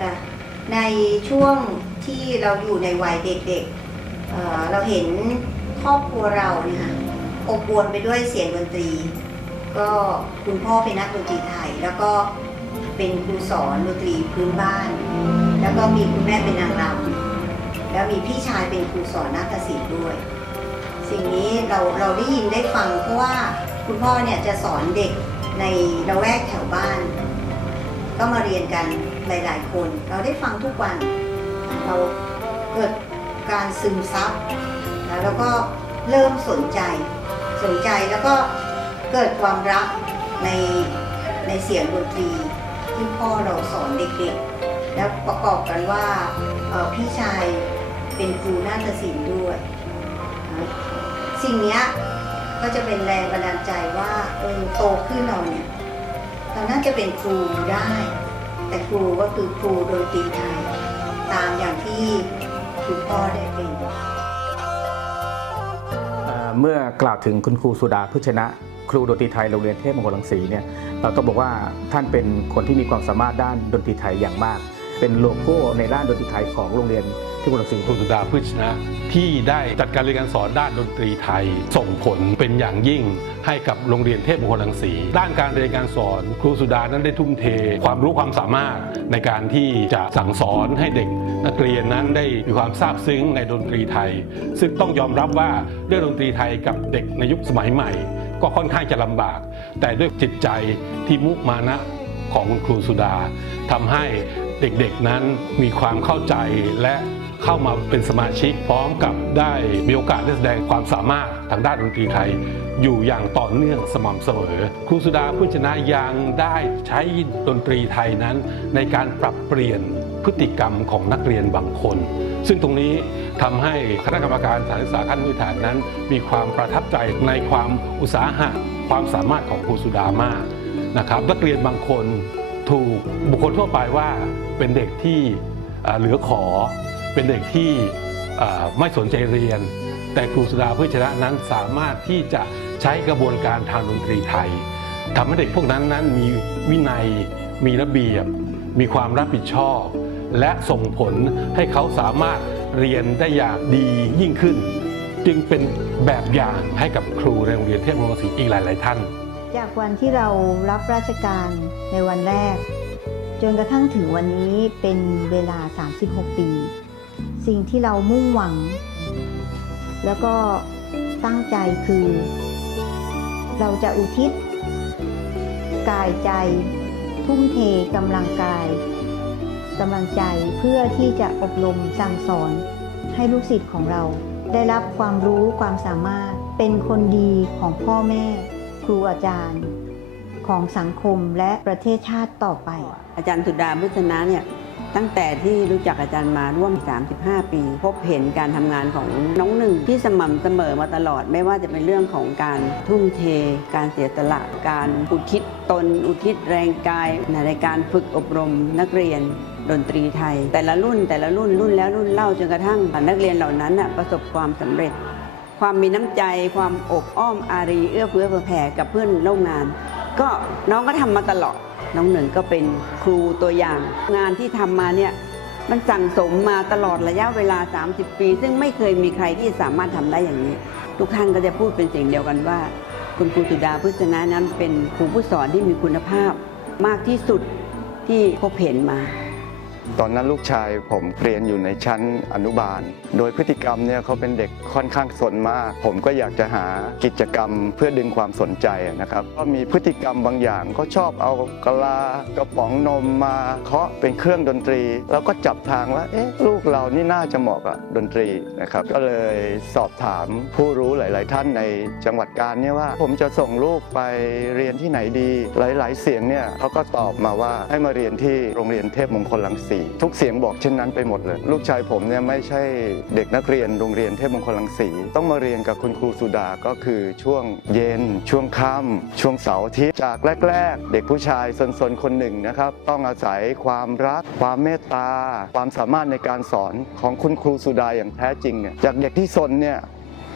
ค่ะในช่วงที่เราอยู่ในวัยเด็กๆเเราเห็นครอบครัวเราเนี่ยค่ะอบอวลไปด้วยเสียงดนตรี ก็คุณพ่อเป็นนักดนตรีไทย แล้วก็เป็นครูสอนดนตรีพื้นบ้าน แล้วก็มีคุณแม่เป็นนางรำแล้วมีพี่ชายเป็นครูสอนนาฏศิลป์ด้วย สิ่งนี้เราเราได้ยินได้ฟังเพราะว่าคุณพ่อเนี่ยจะสอนเด็กในละแวกแถวบ้าน ก็มาเรียนกัน หลาย ๆ คน เราได้ฟังทุกวัน เราเกิดการซึมซับนะแล้วก็เริ่มสนใจสนใจแล้วก็เกิดความรักในในเสียงดนตรีที่พ่อเราสอนเด็กๆ แล้วประกอบกันว่าพี่ชายเป็นครูนาฏศิลป์ด้วย สิ่งนี้ก็จะเป็นแรงบันดาลใจว่าเออโตขึ้นเราเนี่ย เราน่าจะเป็นครูได้ แต่ครูก็คือครูดนตรีไทย ตามอย่างที่คุณพ่อได้เป็นเอ่อเมื่อกล่าวถึงคุณครูสุดาพุชนะ ครูดนตรีไทยโรงเรียนเทพมงคลรังสีเนี่ยเราต้องบอกว่าท่านเป็นคนที่มีความสามารถด้านดนตรีไทยอย่างมาก เป็นโลโก้ในด้านดนตรีไทยของโรงเรียนเทพมงคลรังสีครูสุดาพืชชนะ ที่ได้จัดการเรียนการสอนด้านดนตรีไทย ส่งผลเป็นอย่างยิ่งให้กับโรงเรียนเทพมงคลรังสี ด้านการเรียนการสอน ครูสุดานั้นได้ทุ่มเท ความรู้ความสามารถในการที่จะสั่งสอนให้เด็ก นักเรียนนั้นได้มีความซาบซึ้งในดนตรีไทย ซึ่งต้องยอมรับว่าเรื่องดนตรีไทยกับเด็กในยุคสมัยใหม่ ก็ค่อนข้างจะลำบาก แต่ด้วยจิตใจที่มุมานะของคุณครูสุดาทำให้ เด็กๆนั้นมีความเข้าใจและเข้ามาเป็นสมาชิกพร้อมกับได้มีโอกาสได้แสดงความสามารถทางด้านดนตรีไทย อยู่อย่างต่อเนื่องสม่ำเสมอ ครูสุดาพุชนะยังได้ใช้ดนตรีไทยนั้น ในการปรับเปลี่ยนพฤติกรรมของนักเรียนบางคน ซึ่งตรงนี้ทำให้คณะกรรมการสถานศึกษาขั้นพื้นฐานนั้น มีความประทับใจในความอุตสาหะความสามารถของครูสุดามากนะครับนักเรียนบางคน ถูกบุคคลทั่วไปว่าเป็นเด็กที่เหลือขอ เป็นเด็กที่ไม่สนใจเรียน แต่ครูสุดาเพื่อชนะนั้นสามารถที่จะใช้กระบวนการทางดนตรีไทยทำให้เด็กพวกนั้นนั้นมีวินัย มีระเบียบ มีความรับผิดชอบ และส่งผลให้เขาสามารถเรียนได้อย่างดียิ่งขึ้น จึงเป็นแบบอย่างให้กับครูในโรงเรียนเทพมงคลศรีอีกหลาย ๆ ท่าน จากวันที่เรารับราชการในวันแรก จนกระทั่งถึงวันนี้เป็นเวลา 36 ปี สิ่งที่เรามุ่งหวัง แล้วก็ตั้งใจคือ เราจะอุทิศ กายใจ ทุ่มเทกำลังกายกำลังใจเพื่อที่จะอบรมสั่งสอนให้ลูกศิษย์ของเราได้รับความรู้ความสามารถเป็นคนดีของพ่อแม่ รูอาจารย์ของสังคมและประเทศชาติต่อไป อาจารย์สุดาพุทธนะเนี่ยตั้งแต่ที่รู้จักอาจารย์มาร่วม 35 ปี พบเห็นการทำงานของน้องหนึ่งที่สม่ำเสมอมาตลอด ไม่ว่าจะเป็นเรื่องของการทุ่มเท การเสียสละ การอุทิศตน อุทิศแรงกาย ในการฝึกอบรมนักเรียนดนตรีไทย แต่ละรุ่นแต่ละรุ่นรุ่นแล้วรุ่นเล่าจนกระทั่งนักเรียนเหล่านั้นน่ะประสบความสำเร็จ ความมีน้ำใจ ความอบอ้อมอารี เอื้อเฟื้อเผื่อแผ่กับเพื่อนร่วมงาน ก็น้องก็ทำมาตลอด น้องหนึ่งก็เป็นครูตัวอย่าง งานที่ทำมาเนี่ยมันสั่งสมมาตลอดระยะเวลา 30 ปี ซึ่งไม่เคยมีใครที่สามารถทำได้อย่างนี้ ทุกท่านก็จะพูดเป็นเสียงเดียวกันว่า คุณครูสุดาพุทธนะนั้นเป็นครูผู้สอนที่มีคุณภาพมากที่สุดที่พบเห็นมา ตอนนั้นลูกชายผมเรียนอยู่ในชั้นอนุบาล โดยพฤติกรรมเนี่ยเขาเป็นเด็กค่อนข้างสนมาก ผมก็อยากจะหากิจกรรมเพื่อดึงความสนใจนะครับ ก็มีพฤติกรรมบางอย่างเขาชอบเอากะลากระป๋องนมมาเคาะเป็นเครื่องดนตรี แล้วก็จับทางว่าเอ๊ะลูกเรานี่น่าจะเหมาะกับดนตรีนะครับ ก็เลยสอบถามผู้รู้หลาย ๆ ท่านในจังหวัดกาญเนี่ยว่า ผมจะส่งลูกไปเรียนที่ไหนดี หลาย ๆ เสียงเนี่ยเขาก็ตอบมาว่าให้มาเรียนที่โรงเรียนเทพมงคลรังสีทุกเสียงบอกเช่นนั้นไปหมดเลย ลูกชายผมเนี่ยไม่ใช่เด็กนักเรียนโรงเรียนเทพมงคลรังสีต้องมาเรียนกับคุณครูสุดาก็คือช่วงเย็น ช่วงค่ำช่วงเสาร์อาทิตย์จากแรก ๆ เด็กผู้ชายซนๆคนหนึ่งนะครับ ต้องอาศัยความรัก ความเมตตา ความสามารถในการสอนของคุณครูสุดาอย่างแท้จริงเนี่ยจากเด็กที่ซนเนี่ย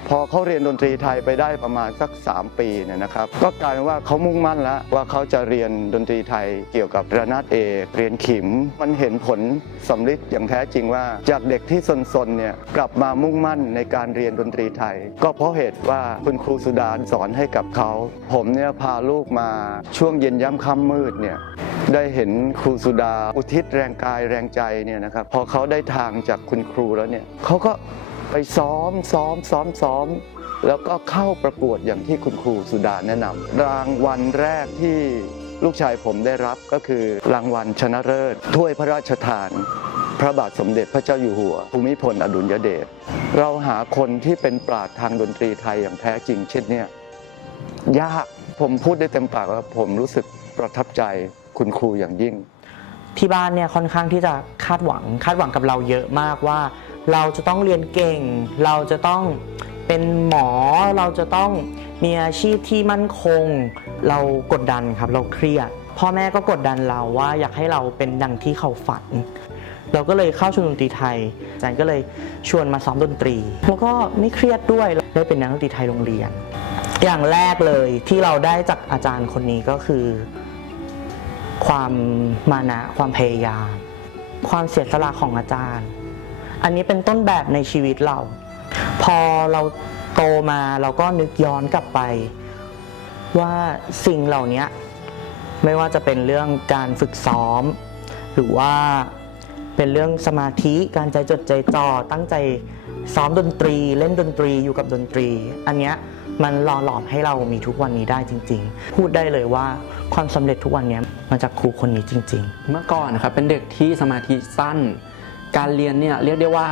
พอเขาเรียนดนตรีไทยไปได้ประมาณสัก 3 ปีเนี่ยนะครับ ก็กลายเป็นว่าเขามุ่งมั่นแล้วว่าเขาจะเรียนดนตรีไทยเกี่ยวกับระนาดเอกเรียนขิม มันเห็นผลสำลิดอย่างแท้จริงว่า จากเด็กที่ซนๆเนี่ยกลับมามุ่งมั่นในการเรียนดนตรีไทย ก็เพราะเหตุว่าคุณครูสุดาสอนให้กับเขา ผมเนี่ยพาลูกมาช่วงเย็นย่ำค่ำมืดเนี่ยได้เห็นครูสุดาอุทิศแรงกายแรงใจเนี่ยนะครับพอเขาได้ทางจากคุณครูแล้วเนี่ยเขาก็ ไปซ้อมซ้อมซ้อมซ้อม แล้วก็เข้าประกวดอย่างที่คุณครูสุดาแนะนำรางวัลแรกที่ลูกชายผมได้รับก็คือรางวัลชนะเลิศถ้วยพระราชทาน พระบาทสมเด็จพระเจ้าอยู่หัว ภูมิพลอดุลยเดชเราหาคนที่เป็นปราชญ์ทางดนตรีไทยอย่างแท้จริงเช่นเนี้ยยากผมพูดได้เต็มปากว่าผมรู้สึกประทับใจคุณครูอย่างยิ่ง ที่บ้านเนี่ยค่อนข้างที่จะคาดหวังคาดหวังกับเราเยอะมากว่า เราจะต้องเรียนเก่ง เราจะต้องเป็นหมอ เราจะต้องมีอาชีพที่มั่นคง เรากดดันครับ เราเครียด พ่อแม่ก็กดดันเราว่าอยากให้เราเป็นดังที่เขาฝัน เราก็เลยเข้าชมรมดนตรีไทยอาจารย์ก็เลยชวนมาซ้อมดนตรี แล้วก็ไม่เครียดด้วยได้เป็นนักดนตรีไทยโรงเรียน อย่างแรกเลยที่เราได้จากอาจารย์คนนี้ก็คือ ความมานะความพยายามความเสียสละของอาจารย์ อันนี้เป็นต้นแบบในชีวิตเรา พอเราโตมาเราก็นึกย้อนกลับไป ว่าสิ่งเหล่านี้ไม่ว่าจะเป็นเรื่องการฝึกซ้อม หรือว่าเป็นเรื่องสมาธิการใจจดใจจ่อตั้งใจซ้อมดนตรีเล่นดนตรีอยู่กับดนตรี อันเนี้ยมันหล่อหลอมให้เรามีทุกวันนี้ได้จริง ๆ พูดได้เลยว่าความสำเร็จทุกวันนี้มาจากครูคนนี้จริง ๆ เมื่อก่อนนะครับเป็นเด็กที่สมาธิสั้น การเรียนเนี่ยเรียกได้ว่า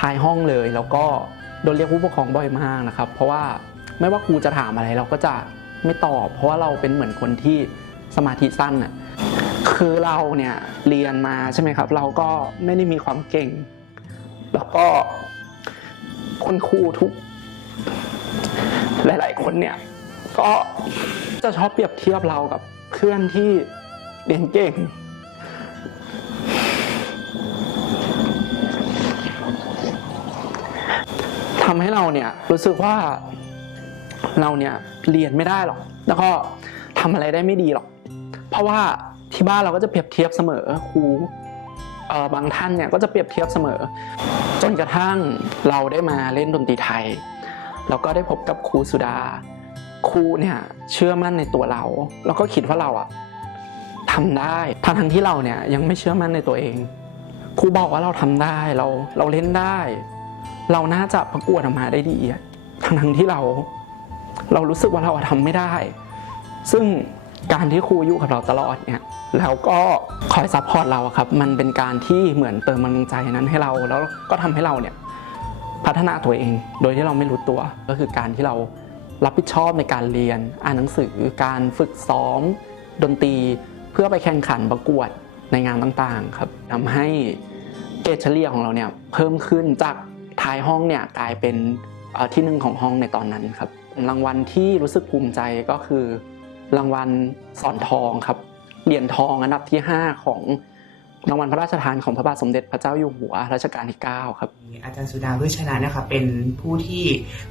ทายห้องเลย แล้วก็โดนเรียกผู้ปกครองบ่อยมากนะครับ เพราะว่าไม่ว่าครูจะถามอะไรเราก็จะไม่ตอบ เพราะว่าเราเป็นเหมือนคนที่สมาธิสั้นน่ะคือเราเนี่ยเรียนมาใช่ไหมครับ เราก็ไม่ได้มีความเก่ง แล้วก็คุณครูทุก หลาย ๆ คนเนี่ยก็จะชอบเปรียบเทียบเรากับเพื่อนที่เรียนเก่ง ทำให้เราเนี่ยรู้สึกว่าเราเนี่ยเรียนไม่ได้หรอก แล้วก็ทำอะไรได้ไม่ดีหรอก เพราะว่าที่บ้านเราก็จะเปรียบเทียบเสมอครูเอ่อบางท่านเนี่ยก็จะเปรียบเทียบเสมอ จนกระทั่งเราได้มาเล่นดนตรีไทย แล้วก็ได้พบกับครูสุดาครูเนี่ยเชื่อมั่นในตัวเรา แล้วก็คิดว่าเราอะทำได้ทั้งทั้งที่เราเนี่ยยังไม่เชื่อมั่นในตัวเองครูบอกว่าเราทำได้เราเราเล่นได้ เราน่าจะประกวดออกมาได้ดีทั้งทั้งที่เรา เรารู้สึกว่าเราอะทำไม่ได้ ซึ่งการที่ครูอยู่กับเราตลอดเนี่ยแล้วก็คอยซัพพอร์ตเราครับ มันเป็นการที่เหมือนเติมกำลังใจนั้นให้เรา แล้วก็ทำให้เราเนี่ยพัฒนาตัวเอง โดยที่เราไม่รู้ตัว ก็คือการที่เรารับผิดชอบในการเรียน อ่านหนังสือ การฝึกซ้อม ดนตรีเพื่อไปแข่งขันประกวดในงานต่างๆ ครับทำให้เกรดเฉลี่ยของเราเนี่ยเพิ่มขึ้นจาก ท้ายห้องเนี่ยกลายเป็นที่หนึ่งของห้องในตอนนั้นครับ รางวัลที่รู้สึกภูมิใจก็คือ รางวัลสอนทองครับเหรียญทองอันดับที่ 5 ของรางวัลพระราชทานของพระบาทสมเด็จพระเจ้าอยู่หัวรัชกาลที่ 9 ครับ อาจารย์สุดาพืชชนะนะคะเป็นผู้ที่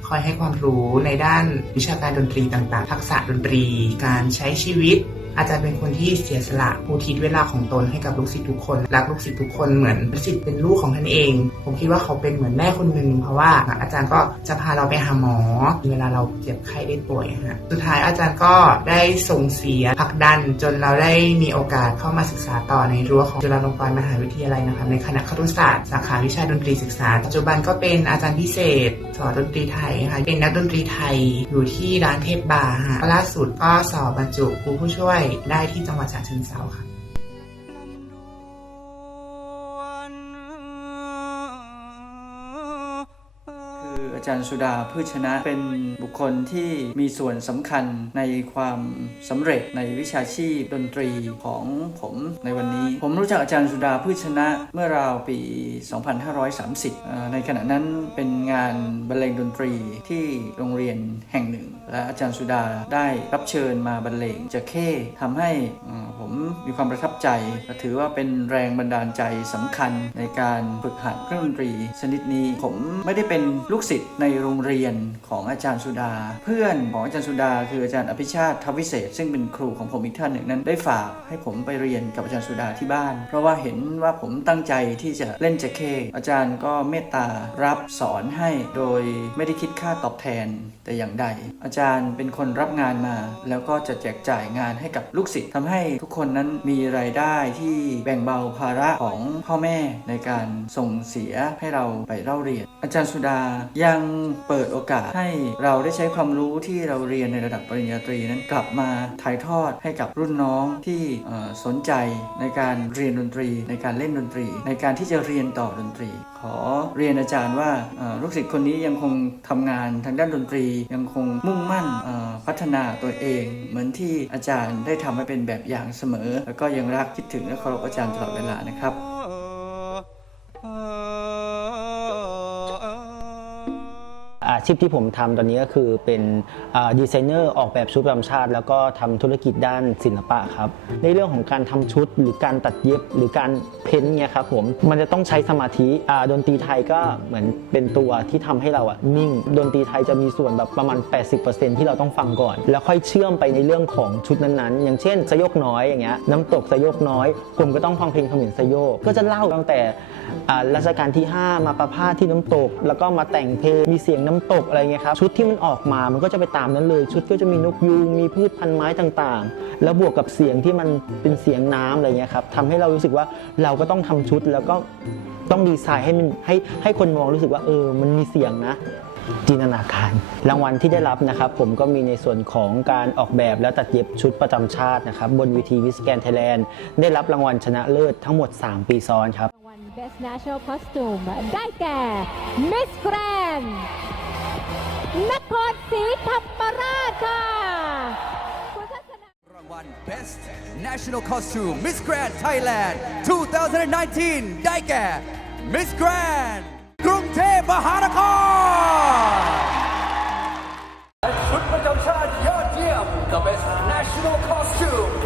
คอยให้ความรู้ในด้านวิชาการดนตรีต่างๆ ทักษะดนตรี การใช้ชีวิต อาจารย์เป็นคนที่เสียสละอุทิศเวลาของตนให้กับลูกศิษย์ทุกคน รักลูกศิษย์ทุกคนเหมือนลูกศิษย์เป็นลูกของท่านเอง ผมคิดว่าเขาเป็นเหมือนแม่คนหนึ่งเพราะว่าอาจารย์ก็จะพาเราไปหาหมอ เวลาเราเจ็บไข้ได้ป่วยฮะสุดท้ายอาจารย์ก็ได้ส่งเสียผลักดัน จนเราได้มีโอกาสเข้ามาศึกษาต่อในรั้วของจุฬาลงกรณ์มหาวิทยาลัยนะคะในคณะครุศาสตร์สาขาวิชาดนตรีศึกษา ปัจจุบันก็เป็นอาจารย์พิเศษสอนดนตรีไทยค่ะเป็นนักดนตรีไทยอยู่ที่ร้านเทพบาร์ค่ะล่าสุดก็สอบบรรจุครูผู้ช่วยได้ที่จังหวัดฉะเชิงเทราค่ะ อาจารย์สุดาพืชชนะเป็นบุคคลที่มีส่วนสำคัญในความสำเร็จในวิชาชีพดนตรีของผมในวันนี้ ผมรู้จักอาจารย์สุดาพืชชนะเมื่อราวปี 2530 ในขณะนั้นเป็นงานบรรเลงดนตรีที่โรงเรียนแห่งหนึ่ง และอาจารย์สุดาได้รับเชิญมาบรรเลงจะเข้ทำให้ผมมีความประทับใจถือว่าเป็นแรงบันดาลใจสำคัญในการฝึกหัดเครื่องดนตรีชนิดนี้ผมไม่ได้เป็นลูกศิษย์ในโรงเรียนของอาจารย์สุดา เพื่อนของอาจารย์สุดา คืออาจารย์อภิชาติทวิเศษ ซึ่งเป็นครูของผมอีกท่านหนึ่งนั้นได้ฝากให้ผมไปเรียนกับอาจารย์สุดาที่บ้าน เพราะว่าเห็นว่าผมตั้งใจที่จะเล่นเจเข้อาจารย์ก็เมตตารับสอนให้โดยไม่ได้คิดค่าตอบแทนแต่อย่างใด อาจารย์เป็นคนรับงานมา แล้วก็จะแจกจ่ายงานให้กับลูกศิษย์ทำให้ทุกคนนั้นมีรายได้ที่แบ่งเบาภาระของพ่อแม่ในการส่งเสียให้เราไปเล่าเรียน อาจารย์สุดายังเปิดโอกาสให้เราได้ใช้ความรู้ที่เราเรียนในระดับปริญญาตรีนั้นกลับมาถ่ายทอดให้กับรุ่นน้องที่สนใจในการเรียนดนตรี ในการเล่นดนตรี ในการที่จะเรียนต่อดนตรี ขอเรียนอาจารย์ว่าลูกศิษย์คนนี้ยังคงทำงานทางด้านดนตรี ยังคงมุ่งมั่นพัฒนาตัวเอง เหมือนที่อาจารย์ได้ทำให้เป็นแบบอย่างเสมอ แล้วก็ยังรักคิดถึงและเคารพอาจารย์ตลอดเวลานะครับอ ชีพที่ผมทำตอนนี้ก็คือเป็นดีไซเนอร์ออกแบบชุดประจำชาติ แล้วก็ทำธุรกิจด้านศิลปะครับ ในเรื่องของการทำชุดหรือการตัดเย็บหรือการเพ้นท์เนี่ยครับผมมันจะต้องใช้สมาธิดนตรีไทยก็เหมือนเป็นตัวที่ทำให้เราอะนิ่ง ดนตรีไทยจะมีส่วนแบบประมาณ 80%ที่เราต้องฟังก่อน แล้วค่อยเชื่อมไปในเรื่องของชุดนั้นๆ อย่างเช่นสยกน้อยอย่างเงี้ยน้ำตกสยกน้อย ผมก็ต้องฟังเพลงเขมรสยกก็จะเล่าตั้งแต่รัชกาลที่ 5 มาประพาสที่น้ำตก แล้วก็มาแต่งเพลงมีเสียงน้ำตกอะไรเงี้ยครับชุดที่มันออกมามันก็จะไปตามนั้นเลย ชุดก็จะมีนกยูงมีพืชพันธุ์ไม้ต่างๆ แล้วบวกกับเสียงที่มันเป็นเสียงน้ำอะไรเงี้ยครับทำให้เรารู้สึกว่าเราก็ต้องทำชุดแล้วก็ต้องดีไซน์ให้มันให้ให้คนมองรู้สึกว่าเออมันมีเสียงนะจินตนาการ รางวัลที่ได้รับนะครับ ผมก็มีในส่วนของการออกแบบและตัดเย็บชุดประจำชาตินะครับ บนเวทีวิสแกนไทยแลนด์ได้รับรางวัลชนะเลิศทั้งหมด 3 ปีซ้อนครับรางวัล Best National Costume ได้แก่ Miss Grand นครศรีธรรมราชค่ะคุณทัศนา รางวัล Best National Costume Miss Grand Thailand 2019 ได้แก่ Miss Grand กรุงเทพมหานครชุดประจำชาติยอดเยี่ยม The Best National Costume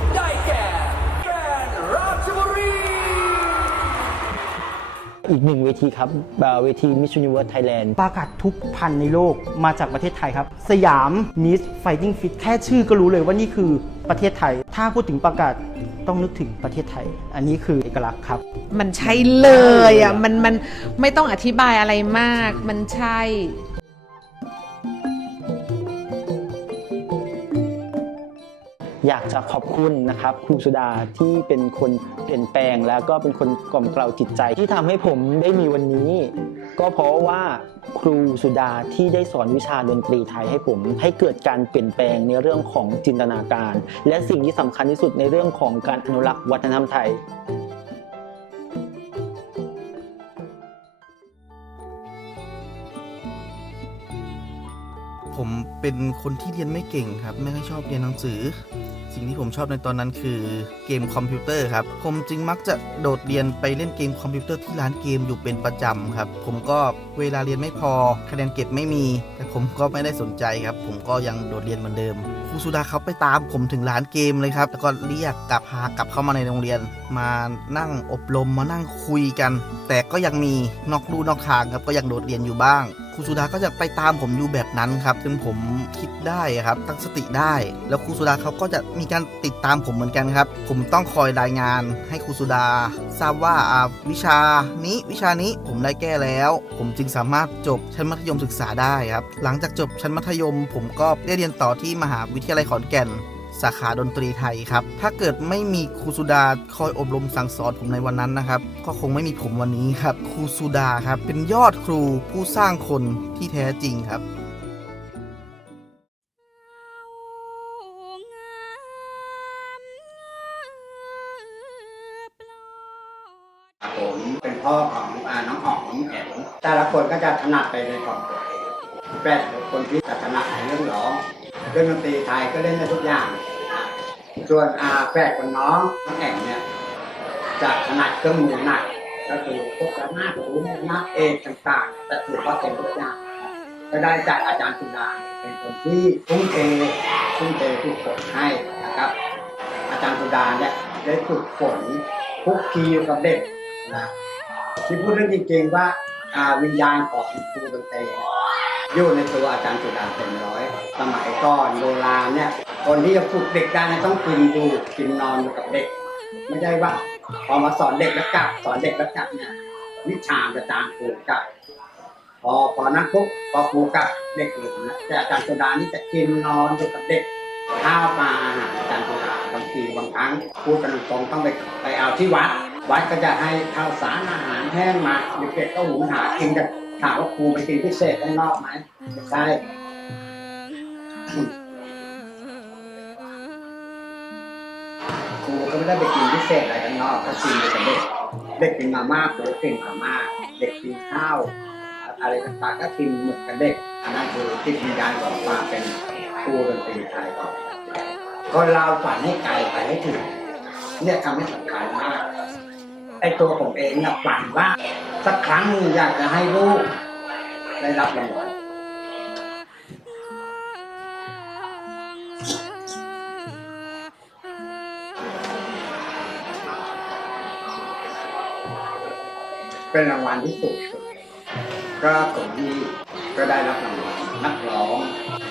อีกหนึ่งเวทีครับเอ่อเวที Miss Universe Thailand ปลากัดทุกพันธุ์ในโลกมาจากประเทศไทยครับ สยาม Miss Fighting Fit แค่ชื่อก็รู้เลยว่านี่คือประเทศไทย ถ้าพูดถึงปลากัดต้องนึกถึงประเทศไทย อันนี้คือเอกลักษณ์ครับ มันใช่เลยอะมันมันไม่ต้องอธิบายอะไรมาก มันใช่ อยากจะขอบคุณนะครับครูสุดาที่เป็นคนเปลี่ยนแปลง แล้วก็เป็นคนกล่อมเกลาจิตใจ ที่ทำให้ผมได้มีวันนี้ ก็เพราะว่าครูสุดาที่ได้สอนวิชาดนตรีไทยให้ผม ให้เกิดการเปลี่ยนแปลงในเรื่องของจินตนาการ และสิ่งที่สำคัญที่สุดในเรื่องของการอนุรักษ์วัฒนธรรมไทยผมเป็นคนที่เรียนไม่เก่งครับ ไม่ค่อยชอบเรียนหนังสือ สิ่งที่ผมชอบในตอนนั้นคือเกมคอมพิวเตอร์ครับ ผมจึงมักจะโดดเรียนไปเล่นเกมคอมพิวเตอร์ที่ร้านเกมอยู่เป็นประจำครับ ผมก็เวลาเรียนไม่พอ คะแนนเก็บไม่มี แต่ผมก็ไม่ได้สนใจครับ ผมก็ยังโดดเรียนเหมือนเดิมครูสุดาเขาไปตามผมถึงร้านเกมเลยครับ แล้วก็เรียกกลับพากลับเข้ามาในโรงเรียน มานั่งอบรมมานั่งคุยกัน แต่ก็ยังมีนอกลู่นอกทางครับก็ยังโดดเรียนอยู่บ้าง ครูสุดาก็จะไปตามผมอยู่แบบนั้นครับจนผมคิดได้ครับตั้งสติได้ แล้วครูสุดาเขาก็จะมีการติดตามผมเหมือนกันครับ ผมต้องคอยรายงานให้ครูสุดา ทราบว่าวิชานี้วิชานี้ผมได้แก้แล้ว ผมจึงสามารถจบชั้นมัธยมศึกษาได้ครับหลังจากจบชั้นมัธยม ผมก็ได้เรียนต่อที่มหาวิทยาลัยขอนแก่น สาขาดนตรีไทยครับ ถ้าเกิดไม่มีครูสุดาคอยอบรมสั่งสอนผมในวันนั้นนะครับ ก็คงไม่มีผมวันนี้ครับ ครูสุดาครับ เป็นยอดครูผู้สร้างคนที่แท้จริงครับผมเป็นพ่อของอน้องอองน้องแอ๋วแต่ละคนก็จะถนัดไปในของตัวเองแป็นคนที่จะถนัดในเรื่องร้อง เครื่องดนตรีไทยก็เล่นได้ทุกอย่าง ส่วนอาแฝดคนน้องน้องแอ๋วเนี่ยจะถนัดเครื่องมือหนักก็คือพวกระนาดหูน้าเอกต่างๆแต่ถือว่าเป็นทุกอย่างก็ได้จากอาจารย์สุดาเป็นคนที่ทุ่มเททุ่มเททุกคนให้นะครับ อาจารย์สุดาเนี่ยได้ฝึกฝนคุกคีอยู่กับเด็กนะที่พูดเรื่องจริงๆว่าอ่าวิญญาณของครูดนตรี อยู่ในตัวอาจารย์สุดาเต็มร้อย สมัยก่อนโบราณเนี่ย คนที่จะฝึกเด็กได้เนี่ยต้องกินอยู่กินนอนอยู่กับเด็ก ไม่ใช่ว่าพอมาสอนเด็กแล้วกลับสอนเด็กแล้วกลับเนี่ยวิชาจะจางครูกลับพอพอนั้นปุ๊บพอครูกลับเด็กหลุดนะแต่อาจารย์สุดานี่จะกินนอนอยู่กับเด็กข้าวปลาอาหารอาจารย์สุดาบางทีบางครั้งพูดกันตรงต้องไปไปเอาที่วัด วัดก็จะให้ข้าวสารอาหารแห้งมาเด็กๆก็หุงหากินกัน ถามว่าครูไปกินพิเศษข้างนอกไหมไม่ใช่ครูก็ไม่ได้ไปกินพิเศษอะไรข้างนอกก็กินกับเด็กเด็กกินมาม่าครูก็กินมาม่าเด็กกินข้าวอะไรต่างๆก็กินเหมือนกับเด็กอันนั้นคือที่คุณยายบอกว่าเป็นครูดนตรีไทยก่อนคนเราฝันให้ไกลไปให้ถึงเนี่ยทำให้สำคัญมากไอ้ตัวผมเองเนี่ยฝันว่า สักครั้งอยากจะให้ลูกได้รับรางวัลเป็นรางวัลที่สุดก็ผมที่ก็ได้รับรางวัลนักร้อง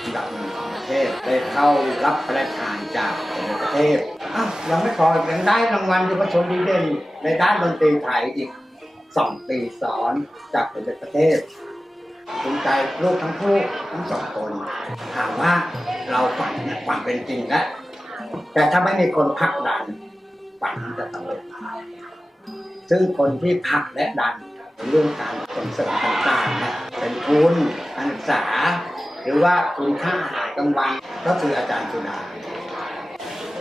อันดับหนึ่งของประเทศได้เข้ารับพระราชทานจากประเทศอ้าวยังไม่พอยังได้รางวัลเยาวชนดีเด่นในด้านดนตรีไทยอีก สองปีซ้อนจากในประเทศภูมิใจลูกทั้งคู่ทั้งสองคนถามว่าเราฝันเนี่ยฝันเป็นจริงแล้วแต่ถ้าไม่มีคนผลักดันฝันมันจะสำเร็จซึ่งคนที่ผลักและดันเรื่องการส่งเสริมต่างๆเนี่ยเป็นทุนการศึกษา หรือว่าทุนค่าอาหารกลางวันก็คืออาจารย์สุดา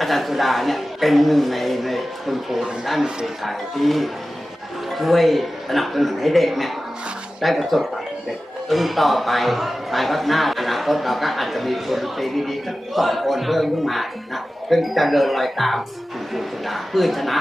อาจารย์สุดาเนี่ยเป็นหนึ่งในในคุณครูทางด้านดนตรีไทยที่ ช่วยสนับสนุนให้เด็กเนี่ยได้ประสบความสำเร็จซึ่งต่อไปภายภาคหน้าอนาคตเราก็อาจจะมีคนดีดีๆสักสองคนเพิ่มขึ้นมานะซึ่งจะเดินรอยตามคุณครูสุดาเพื่อชนะ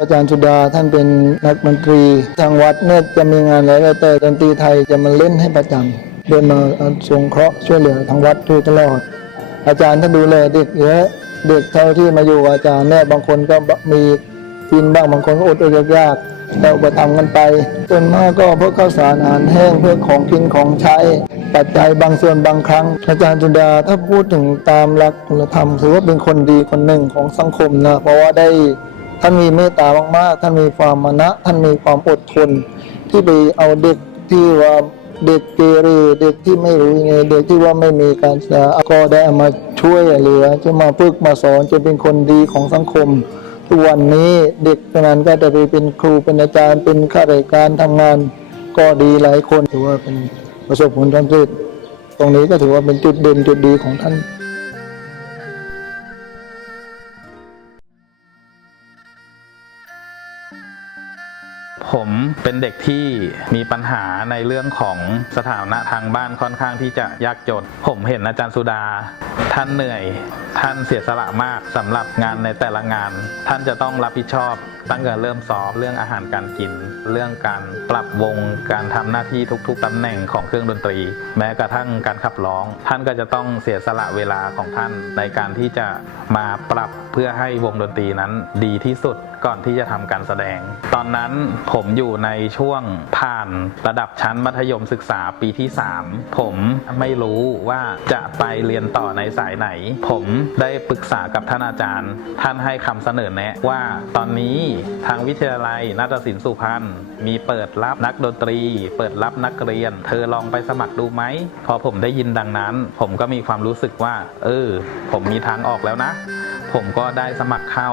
อาจารย์สุดาท่านเป็นนักดนตรีทางวัดเนี่ยจะมีงานอะไรแต่ดนตรีไทยจะมาเล่นให้ประจำเดินมาสงเคราะห์ช่วยเหลือทางวัดอยู่ตลอด อาจารย์ท่านดูแลเด็กเยอะเด็กเท่าที่มาอยู่อาจารย์เนี่ยบางคนก็มีกินบ้างบางคนก็อดอดยากเราไปทำกันไปส่วนมากก็เพื่อข้าวสารอาหารแห้งเพื่อของกินของใช้ ปัจจัยบางส่วนบางครั้ง อาจารย์จุดาถ้าพูดถึงตามหลักคุณธรรมถือว่าเป็นคนดีคนหนึ่งของสังคมนะเพราะว่าได้ ท่านมีเมตตามากๆ ท่านมีความมานะท่านมีความอดทน ที่ไปเอาเด็กที่ว่าเด็กเกเรเด็กที่ไม่รู้ยังไงเด็กที่ว่าไม่มีการศึกษาก็ได้มาช่วยเหลือจะมาฝึกมาสอนจะเป็นคนดีของสังคม ทุกวันนี้เด็กคนนั้นก็จะไปเป็นครูเป็นอาจารย์เป็นข้าราชการทำงาน ก็ดีหลายคนถือว่าเป็นประสบผลสำเร็จตรงนี้ก็ถือว่าเป็นจุดเด่นจุดดีของท่าน ผมเป็นเด็กที่มีปัญหาในเรื่องของสถานะทางบ้านค่อนข้างที่จะยากจน ผมเห็นอาจารย์สุดา ท่านเหนื่อย ท่านเสียสละมากสำหรับงานในแต่ละงาน ท่านจะต้องรับผิดชอบ ตั้งแต่เริ่มซ้อมเรื่องอาหารการกิน เรื่องการปรับวง การทำหน้าที่ทุกๆตำแหน่งของเครื่องดนตรี แม้กระทั่งการขับร้อง ท่านก็จะต้องเสียสละเวลาของท่านในการที่จะมาปรับเพื่อให้วงดนตรีนั้นดีที่สุดก่อนที่จะทำการแสดง ตอนนั้นผมอยู่ในช่วงผ่านระดับชั้นมัธยมศึกษาปีที่ 3 ผมไม่รู้ว่าจะไปเรียนต่อในสายไหน ผมได้ปรึกษากับท่านอาจารย์ ท่านให้คำเสนอแนะว่าตอนนี้ทางวิทยาลัยนาฏศิลป์สุพรรณมีเปิดรับนักดนตรี เปิดรับนักเรียน เธอลองไปสมัครดูไหม พอผมได้ยินดังนั้น ผมก็มีความรู้สึกว่า เออ ผมมีทางออกแล้วนะ ผมก็ได้สมัครเข้า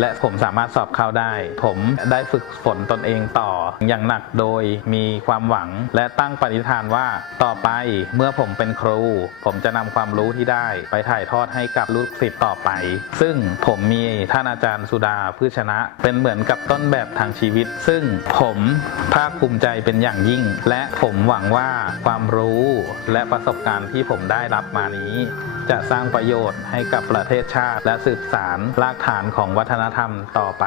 และผมสามารถสอบเข้าได้ ผมได้ฝึกฝนตนเองต่ออย่างหนักโดยมีความหวัง และตั้งปณิธานว่าต่อไปเมื่อผมเป็นครู ผมจะนำความรู้ที่ได้ ไปถ่ายทอดให้กับลูกศิษย์ต่อไป ซึ่งผมมีท่านอาจารย์สุดาพืชชนะ เป็นเหมือนกับต้นแบบทางชีวิต ซึ่งผมภาคภูมิใจเป็นอย่างยิ่ง และผมหวังว่าความรู้และประสบการณ์ที่ผมได้รับมานี้ จะสร้างประโยชน์ให้กับประเทศชาติ และสืบสารรากฐานของวัฒนธรรมต่อไป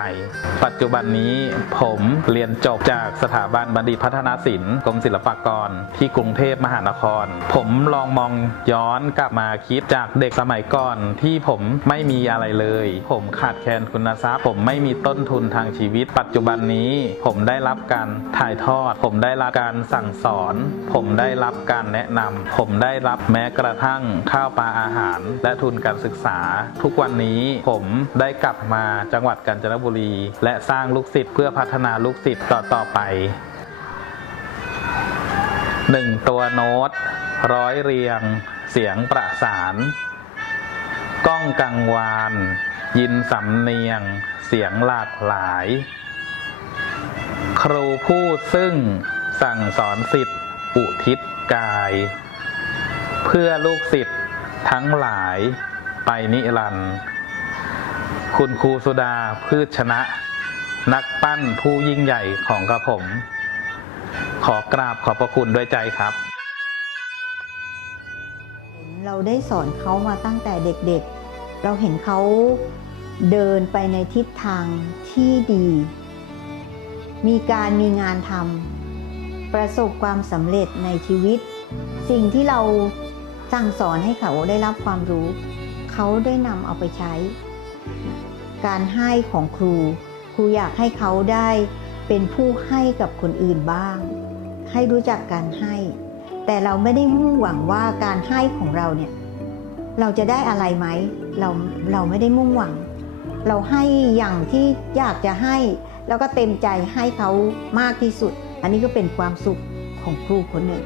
ปัจจุบันนี้ผมเรียนจบจากสถาบันบัณฑิตพัฒนาศิลป์กรมศิลปากร ที่กรุงเทพมหานคร ผมลองมองย้อนกลับมาคิดจากเด็กสมัยก่อนที่ผมไม่มีอะไรเลย ผมขาดแคลนคุณทรัพย์ผมไม่มีต้นทุนทางชีวิต ปัจจุบันนี้ผมได้รับการถ่ายทอด ผมได้รับการสั่งสอน ผมได้รับการแนะนำผมได้รับแม้กระทั่งข้าวปลาอาหาร และทุนการศึกษา ทุกวันนี้ผมได้กลับมาจังหวัดกาญจนบุรี และสร้างลูกศิษย์เพื่อพัฒนาลูกศิษย์ต่อต่อไปหนึ่งตัวโน้ต ร้อยเรียง เสียงประสานก้องกังวาน ยินสำเนียง เสียงหลากหลาย ครูพูดซึ่งสั่งสอนสิทธิ์อุทิศกาย เพื่อลูกศิษย์ ทั้งหลายไปนิรันดร์คุณครูสุดาพืชชนะ นักปั้นผู้ยิ่งใหญ่ของกระผม ขอกราบขอบพระคุณด้วยใจครับ เราได้สอนเขามาตั้งแต่เด็กๆ เราเห็นเขาเดินไปในทิศทางที่ดี มีการมีงานทำประสบความสำเร็จในชีวิต สิ่งที่เรา สั่งสอนให้เขาได้รับความรู้ เขาได้นำเอาไปใช้ การให้ของครู ครูอยากให้เขาได้เป็นผู้ให้กับคนอื่นบ้าง ให้รู้จักการให้ แต่เราไม่ได้มุ่งหวังว่าการให้ของเราเนี่ยเราจะได้อะไรไหมเราเราไม่ได้มุ่งหวัง เราให้อย่างที่อยากจะให้ แล้วก็เต็มใจให้เขามากที่สุด อันนี้ก็เป็นความสุขของครูคนหนึ่ง